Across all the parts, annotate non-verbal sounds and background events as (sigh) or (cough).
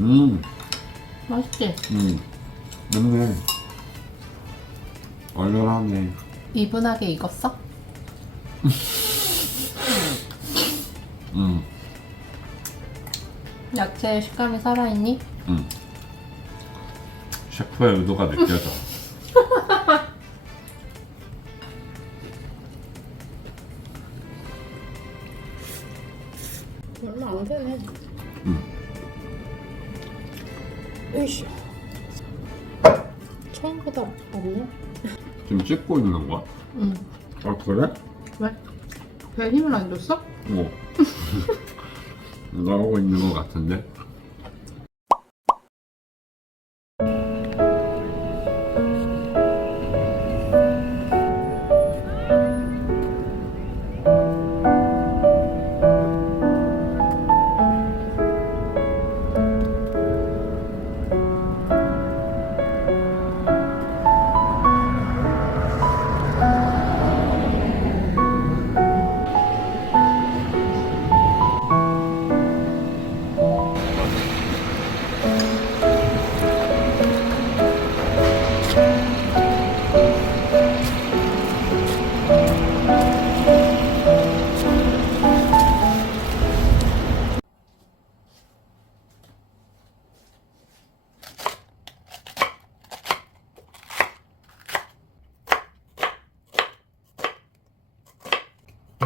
음, 맛있지? 음. 맞네. 얼얼하네. 이분하게 익었어? (laughs) 음, 야채의 식감이 살아있니? 음. 셰프의 의도가 느껴져. 으이씨. 처음보다 없네? 지금 찍고 있는 거야? 응. 아, 그래? 왜? 배 힘을 안 줬어? 어. (laughs) 나오고 있는 것 같은데?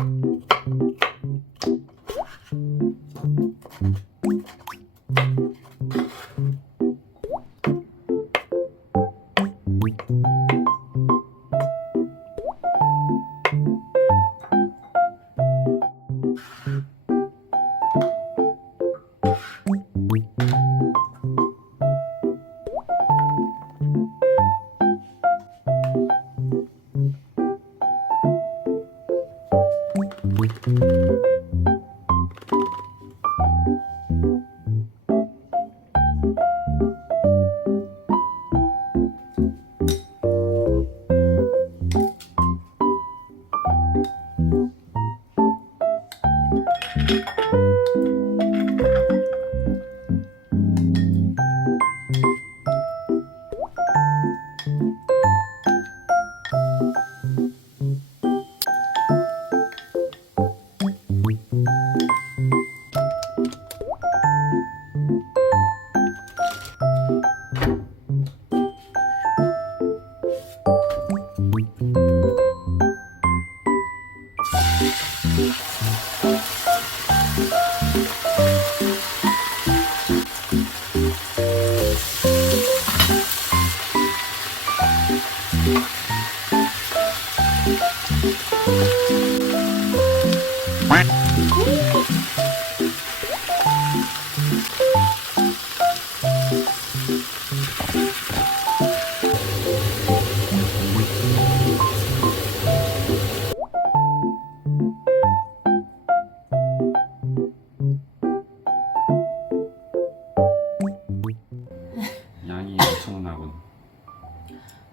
Thank mm -hmm. you. 양이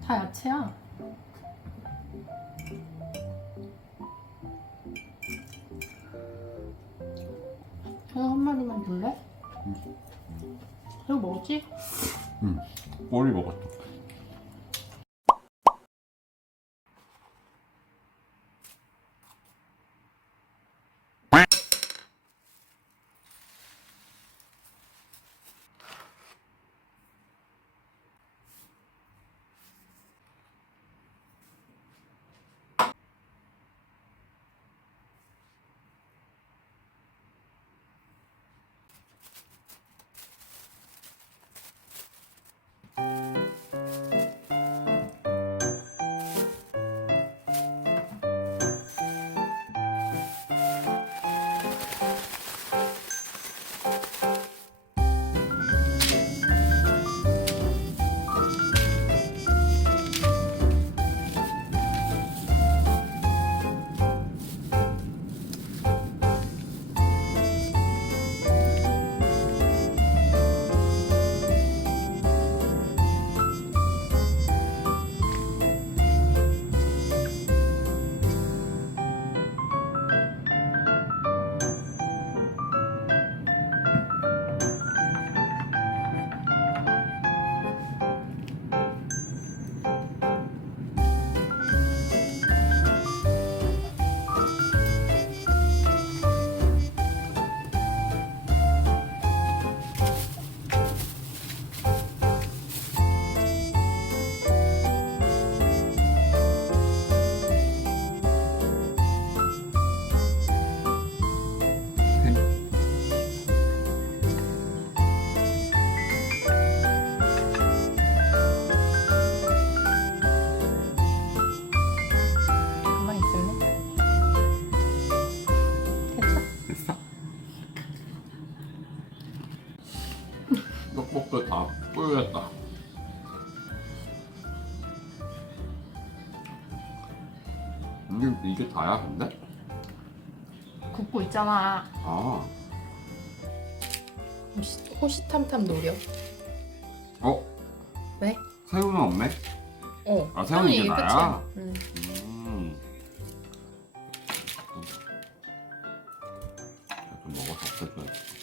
다 야채야. 이거 한 마리만 줄래? 이거 뭐지? 응. 꼬리 먹었어. 목도 다 뿌였다. 근데 이게 다야 근데? 굽고 있잖아. 아, 혹시- 호시탐탐 노려. 어? 왜? 새우는 없네? 어. 아 새우는 이게 다야? 음. 음. 좀 먹어서 없애줘야지.